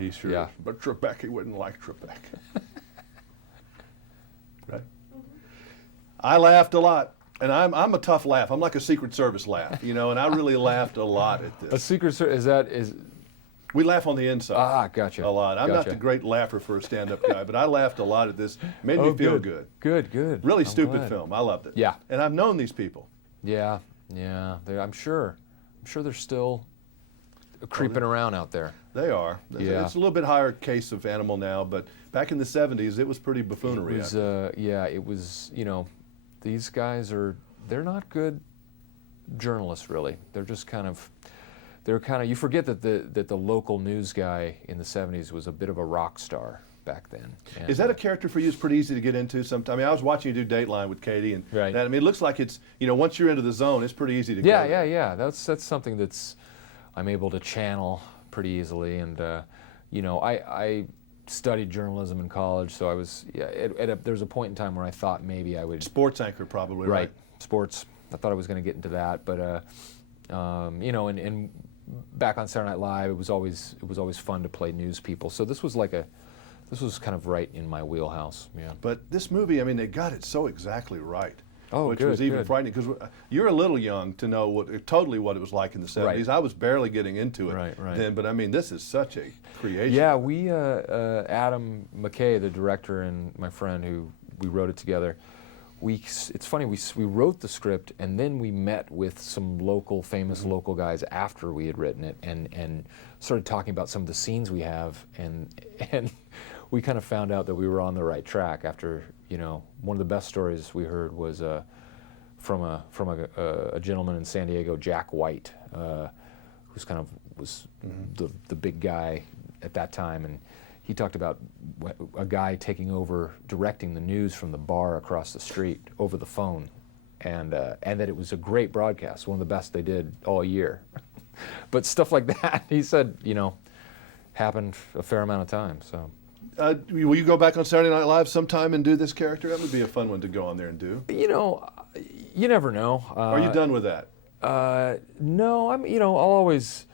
He sure Yeah. is. But Trebek, he wouldn't like Trebek. Right? I laughed a lot. And I'm a tough laugh. I'm like a Secret Service laugh, you know, and I really laughed a lot at A this. Secret Service, is We laugh on the inside. Ah, gotcha. A lot. I'm not Gotcha. the great laugher for a stand-up guy, but I laughed a lot at this. Made me feel good. Good. Really I'm stupid glad. film. I loved it. Yeah. And I've known these people. Yeah. I'm sure they're still creeping around out there. They are. Yeah. It's a little bit higher case of animal now, but back in the 70s, it was pretty buffoonery. It was, you know, these guys they're not good journalists, really. They're just you forget that the local news guy in the 70s was a bit of a rock star back then. And, Is that a character for you? It's pretty easy to get into sometimes. I mean, I was watching you do Dateline with Katie, and Right. I mean, it looks like it's, you know, once you're into the zone, it's pretty easy to go there. Yeah. That's something that's I'm able to channel pretty easily, and you know, I studied journalism in college, so I was there was a point in time where I thought maybe I would Sports anchor, probably, right? Sports. I thought I was going to get into that, but you know, and back on Saturday Night Live, it was always fun to play news people. So this was kind of right in my wheelhouse. Yeah. But this movie, I mean, they got it so exactly right. Oh, which good, was even good. frightening, because you're a little young to know what it was like in the 70s. Right. I was barely getting into it Right. then, but I mean, this is such a creation. Yeah, we Adam McKay, the director, and my friend who we wrote it together. It's funny, we wrote the script, and then we met with some famous local guys after we had written it, and started talking about some of the scenes we have, and we kind of found out that we were on the right track after, you know, one of the best stories we heard was from a gentleman in San Diego, Jack White, who's kind of was the big guy at that time, and he talked about a guy taking over directing the news from the bar across the street over the phone, and that it was a great broadcast, one of the best they did all year. But stuff like that, he said, you know, happened a fair amount of time. So. Will you go back on Saturday Night Live sometime and do this character? That would be a fun one to go on there and do. You know, you never know. Are you done with that? No, you know, I'll always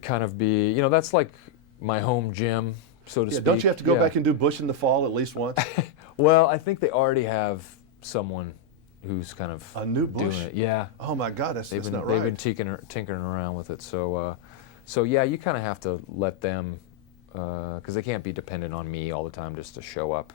kind of be, you know, that's like my home gym, so to speak. Don't you have to go back and do Bush in the Fall at least once? Well, I think they already have someone who's kind of a new Bush? doing it. Yeah. Oh my God, that's not right. They've been tinkering around with it. So yeah, you kind of have to let them, because they can't be dependent on me all the time just to show up.